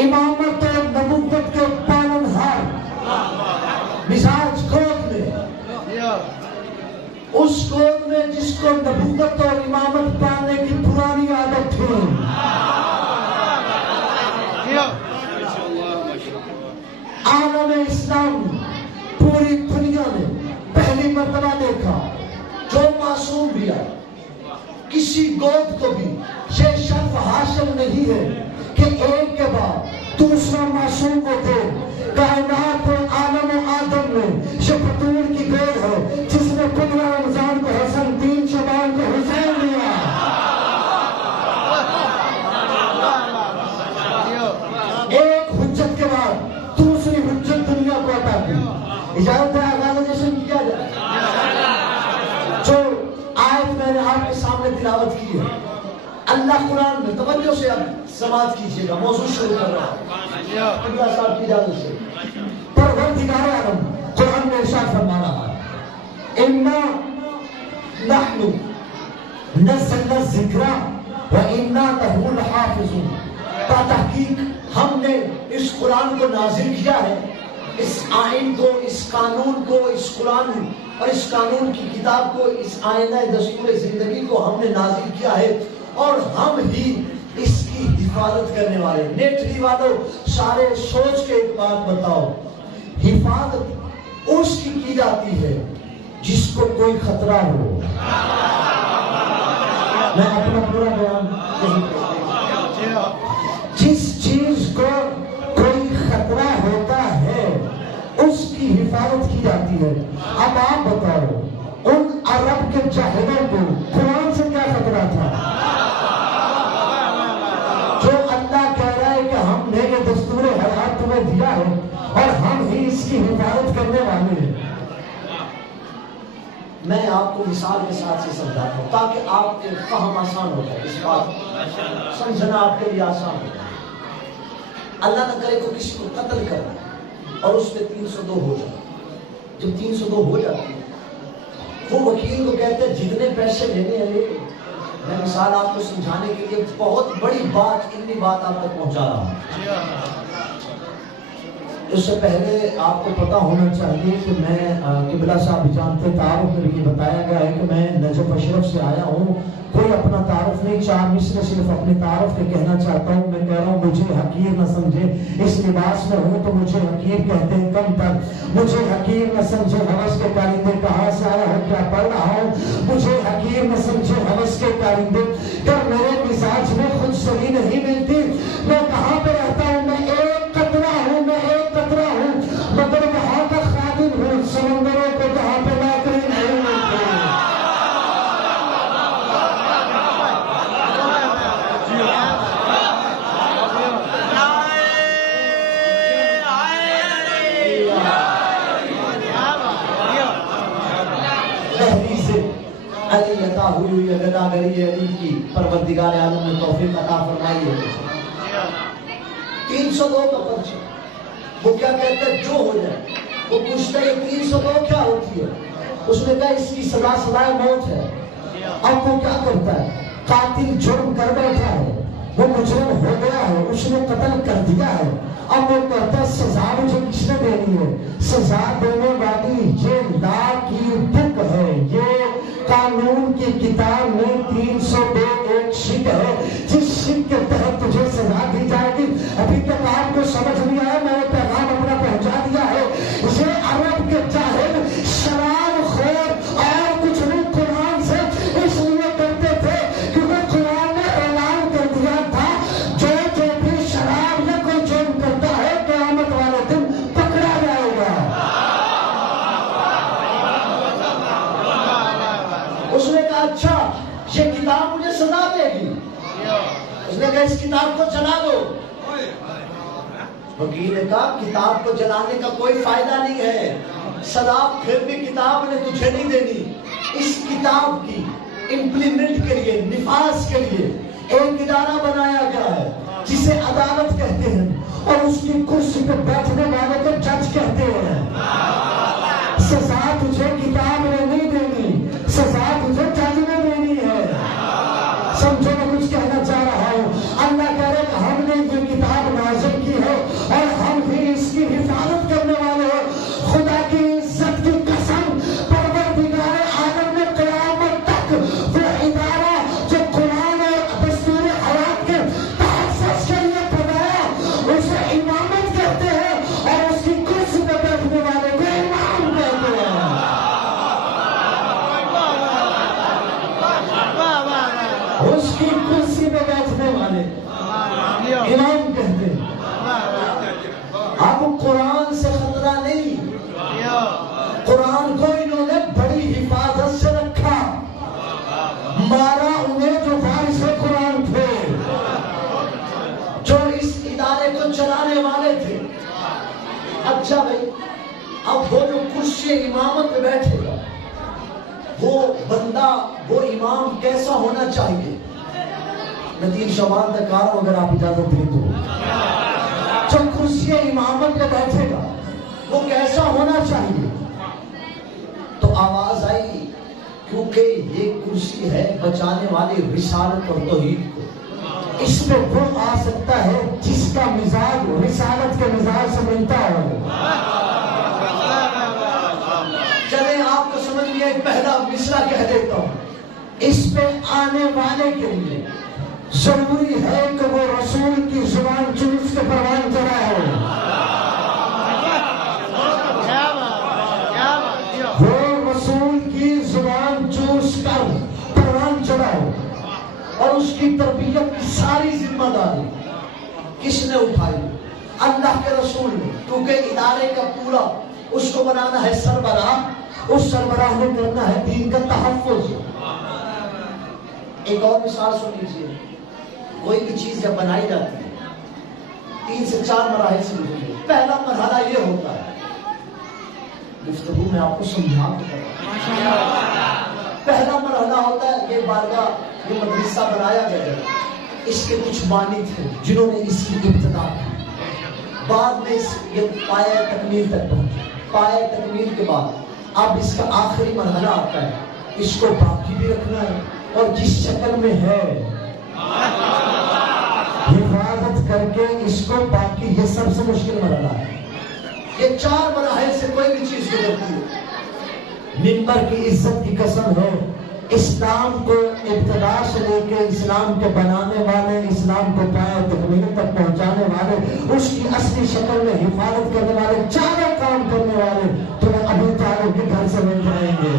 امامت اور نبوت کے پالنہار مزاج گود میں، اس گود میں جس کو نبوت اور امامت پانے کی پرانی عادت تھی، عالم اسلام پوری دنیا میں پہلی مرتبہ دیکھا جو معصوم بھی ہے، کسی گود کو بھی یہ شرف حاصل نہیں ہے کہ ایک کے بعد دوسرا معصوم کو دے۔ کائنات و عالم و آدم میں یہ بطول کی گود ہے جس نے 15 رمضان کو حسن، 3 شعبان کو حسین دیا۔ ایک حجت کے بعد دوسری حجت دنیا کو عطا کی۔ اجازت ہے آغاز جشن کیا جائے؟ جو آیت میں نے آپ کے سامنے تلاوت کی ہے، اللہ قرآن میں توجہ سے اب سماعت کیجئے گا، موضوع شروع کر رہا ہے اللہ صاحب کی اجازت سے۔ پروردگار عالم قرآن میں ارشاد فرما رہا ہے، اِنَّا نَحْنُ نَزَّلْنَا الذِّكْرَ وَإِنَّا لَهُ لَحَافِظُونَ۔ تحقیق ہم نے اس قرآن کو نازل کیا ہے، اس آئین کو، اس قانون کو، اس قرآن اور اس قانون کی کتاب کو، اس آئینہ دستور زندگی کو ہم نے نازل کیا ہے اور ہم ہی اس کی حفاظت کرنے والے۔ نیٹری والوں سارے سوچ کے ایک بات بتاؤ، حفاظت اس کی جاتی ہے جس کو کوئی خطرہ ہو۔ میں اپنا پورا بیان جس چیز کو کوئی خطرہ ہوتا ہے اس کی حفاظت کی جاتی ہے۔ اب آپ بتاؤ ان عرب کے جاہلوں کو قرآن سے کیا خطرہ تھا؟ جو اللہ کہہ رہا ہے کہ ہم نے یہ دستور حیات تمہیں دیا ہے اور ہم ہی اس کی حفاظت کرنے والے ہیں۔ میں آپ کو مثال کے ساتھ سے سمجھاتا ہوں تاکہ آپ کے فہم آسان ہو جائے، اس بات سمجھنا آپ کے لیے آسان ہو جائے۔ اللہ نہ کرے تو کسی کو قتل کرنا اور اس پہ 302 ہو جائے۔ جب 302 ہو جاتی ہے وہ وکیل کو کہتے ہیں جتنے پیسے لینے ہیں لے۔ میں مثال آپ کو سمجھانے کے لیے بہت بڑی بات، اتنی بات آپ تک پہنچا رہا ہوں۔ اس سے پہلے آپ کو پتا ہونا چاہیے کہ میں قبلہ صاحب جانتے تعارف میں بھی یہ بتایا گیا ہے کہ میں نجف اشرف سے آیا ہوں۔ کوئی اپنا تعارف نہیں، 4 مصرے صرف اپنے تعارف کے کہنا چاہتا ہوں۔ میں کہہ رہا ہوں مجھے حقیر نہ سمجھے، اس لباس میں ہوں تو مجھے حقیر کہتے ہیں کم تر۔ مجھے حقیر نہ سمجھے، ہوس کے کارندے کہاں سے آیا ہوں، کیا پڑھ رہا ہوں۔ مجھے حقیر نہ سمجھے، ہوس کے کارندے کر میرے مزاج میں خود سری نہیں ملتی۔ میں کہاں پہ رہتا ہوں، میں ایک قطرہ ہوں، میں ایک قطرہ ہوں، مگر وہاں کا خادم ہوں سمندروں کو جہاں پہ نوکری نہیں ملتی۔ علی عطا ہوئی ہے گداگری علی کی، پروردگار عالم نے توفیق عطا فرمائی ہے۔ 302 کا پرچہ وہ کیا کہتا ہے جو ہو جائے، وہ پوچھتا ہے 302 کیا ہوتی ہے؟ اس نے کہا اس کی سزا سزائے موت ہے۔ اب وہ کیا کرتا ہے؟ قاتل جرم کر بیٹھا ہے، وہ مجرم ہو گیا ہے، اس نے قتل کر دیا ہے۔ اب وہ کہتا ہے سزا مجھے کس نے دینی ہے؟ سزا دینے والی یہ لا کی بک ہے، یہ قانون کی کتاب میں 302 ایک شک ہے جس شک کے تحت تجھے سزا دی جائے گی۔ ابھی تک آپ کو سمجھ نہیں آیا، میں نے پیغام اپنا پہنچا دیا ہے۔ یہ عرب کے جاہل شراب خور اور کچھ بھی قرآن سے اس لیے کرتے تھے کیونکہ قرآن نے اعلان کر دیا تھا جو بھی شراب یا کوئی جرم کرتا ہے قیامت والے دن پکڑا جائے گا۔ اس نے کہا اچھا یہ کتاب مجھے سزا دے گی؟ اس نے کہا اس کتاب کو جلا دو۔ وکیل نے کہا کتاب کو جلانے کا کوئی فائدہ نہیں ہے، سزا پھر بھی کتاب نے تجھے نہیں دینی۔ اس کتاب کی امپلیمنٹ کے لیے، نفاذ کے لیے ایک ادارہ بنایا گیا ہے جسے عدالت کہتے ہیں اور اس کی کرسی پہ بیٹھنے والے کو جج کہتے ہیں۔ سزا تجھے کتاب نے نہیں دینی، سزا تجھے جج نے دینی ہے۔ سمجھو میں کچھ کہنا چاہ رہا ہوں، اللہ کہہ رہے کہ ہم نے یہ کتاب نازل کی ادارے کو چلانے والے تھے. اچھا بھائی، اب وہ جو کرسی امامت پہ بیٹھے گا وہ بندہ، وہ امام کیسا ہونا چاہیے؟ میں 3 شوال تک آ رہا ہوں، اگر آپ اجازت دیں تو. جو کرسی امامت پہ بیٹھے گا وہ کیسا ہونا چاہیے؟ تو آواز آئی، کیونکہ یہ کرسی ہے بچانے والی رسالت اور توحید کو. اس پہ وہ آ سکتا ہے جس کا مزاج رسالت کے مزاج سے ملتا ہو. چلیں آپ کو سمجھ لیا، ایک پہلا مصرع کہہ دیتا ہوں. اس پہ آنے والے کے لیے ضروری ہے کہ وہ رسول کی زبان چوس کے پروان چڑھا ہو. وہ رسول کی زبان چوس کر پروان چڑھا ہو. اور اس کی تربیت کی ساری ذمہ داری کس نے اٹھائی؟ اللہ کے رسول نے. کیونکہ ادارے کا پورا اس کو بنانا ہے سربراہ، اس سربراہ نے کرنا ہے دین کا تحفظ. ایک اور مثال سن لیجیے. کوئی بھی چیز جب بنائی جاتی ہے 3 سے 4 مراحل سے گزرتی ہے. پہلا مرحلہ یہ ہوتا ہے، گفتگو میں آپ کو سمجھا کے پہلا مرحلہ ہوتا ہے یہ بارگاہ، یہ مدرسہ بنایا گیا، اس کے کچھ بانی تھے جنہوں نے اس کی ابتدا کی. بعد میں یہ پایہ تکمیل تک پہنچا. پایہ تکمیل کے بعد اب اس کا آخری مرحلہ آتا ہے، اس کو باقی بھی رکھنا ہے اور جس شکل میں ہے حفاظت کر کے اس کو باقی. یہ سب سے مشکل مرحلہ ہے. یہ 4 مراحل سے کوئی بھی چیز گزرتی ہے. منبر کی عزت کی قسم ہے، اسلام کو ابتدا سے لے کے اسلام کے بنانے والے، اسلام کو پایہ تکمیل تک پہنچانے والے، اس کی اصلی شکل میں حفاظت کرنے والے، چاروں کام کرنے والے تمہیں ابو طالب کے گھر سے مل جائیں گے.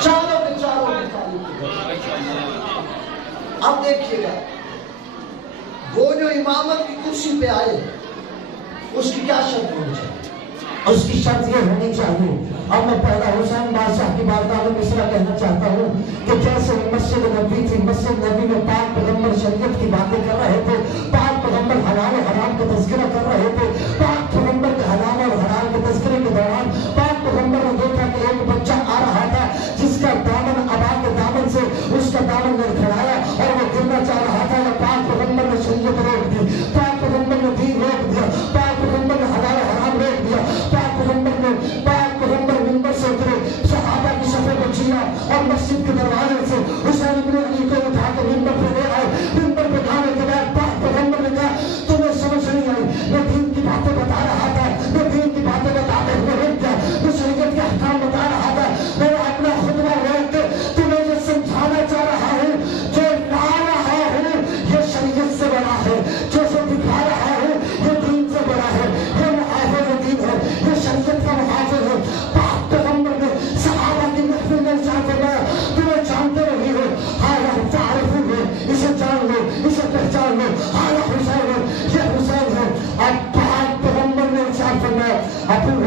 چاروں کے اب دیکھیے گا، وہ جو امامت کی کرسی پہ آئے اس کی کیا شرط ہونی چاہیے؟ اس کی شرط یہ ہونی چاہیے. اب میں پہلا حسین بادشاہ کی بارگاہ میں مصرع کہنا چاہتا ہوں کہ جیسے مسجد نبی تھی، مسجد نبی میں پاک پیغمبر شریعت کی باتیں کر رہے تھے، پاک پیغمبر حلال و حرام کا تذکرہ کر رہے تھے. پاک پیغمبر کے حلال اور حرام کے تذکرے کے دوران پاک پیغمبر نے دیکھا کہ ایک بچہ آ رہا تھا جس کا دامن ابا کے دامن سے اس کا دامن لڑکھڑایا اور وہ گرنا چاہ رہا تھا. پاک پیغمبر نے شریعت روک دی، پاک پیغمبر نے دین روک دیا، پاک پیغمبر نے حلال و حرام روک دیا. پاک پیغمبر منبر سے اترے، صحابہ کی صفوں کو چیا اور مسجد کے دروازے سے حسین ابن علی کو اٹھا کے منبر پہ لے آئے. منبر پہ کھانے کے بعد پاک پیغمبر نے کہا تمہیں سمجھ نہیں آئی، میں دین کی باتیں بتا رہا تھا، میں دین کی باتیں بتاتے ہوئے رک گیا، میں شریعت کے احکام بتا رہا تھا، میں اپنا خطبہ روک کے تمہیں یہ سمجھانا چاہ رہا ہوں جو لا رہا ہوں یہ شریعت سے بڑا ہے، جو دکھا رہا ہوں یہ دین سے بڑا ہے، یہ محافظ دین ہے، یہ شریعت کا محافظ ہے. پاک پیغمبر نے صحابہ کی محفل میں ارشاد فرمایا تمہیں جانتے نہیں ہو، حالہ تعارف ہے، اسے جان لو، اسے پہچان لو، حالہ حسین ہے، یہ حسین ہے. اب پاک پیغمبر نے ارشاد فرمایا ابو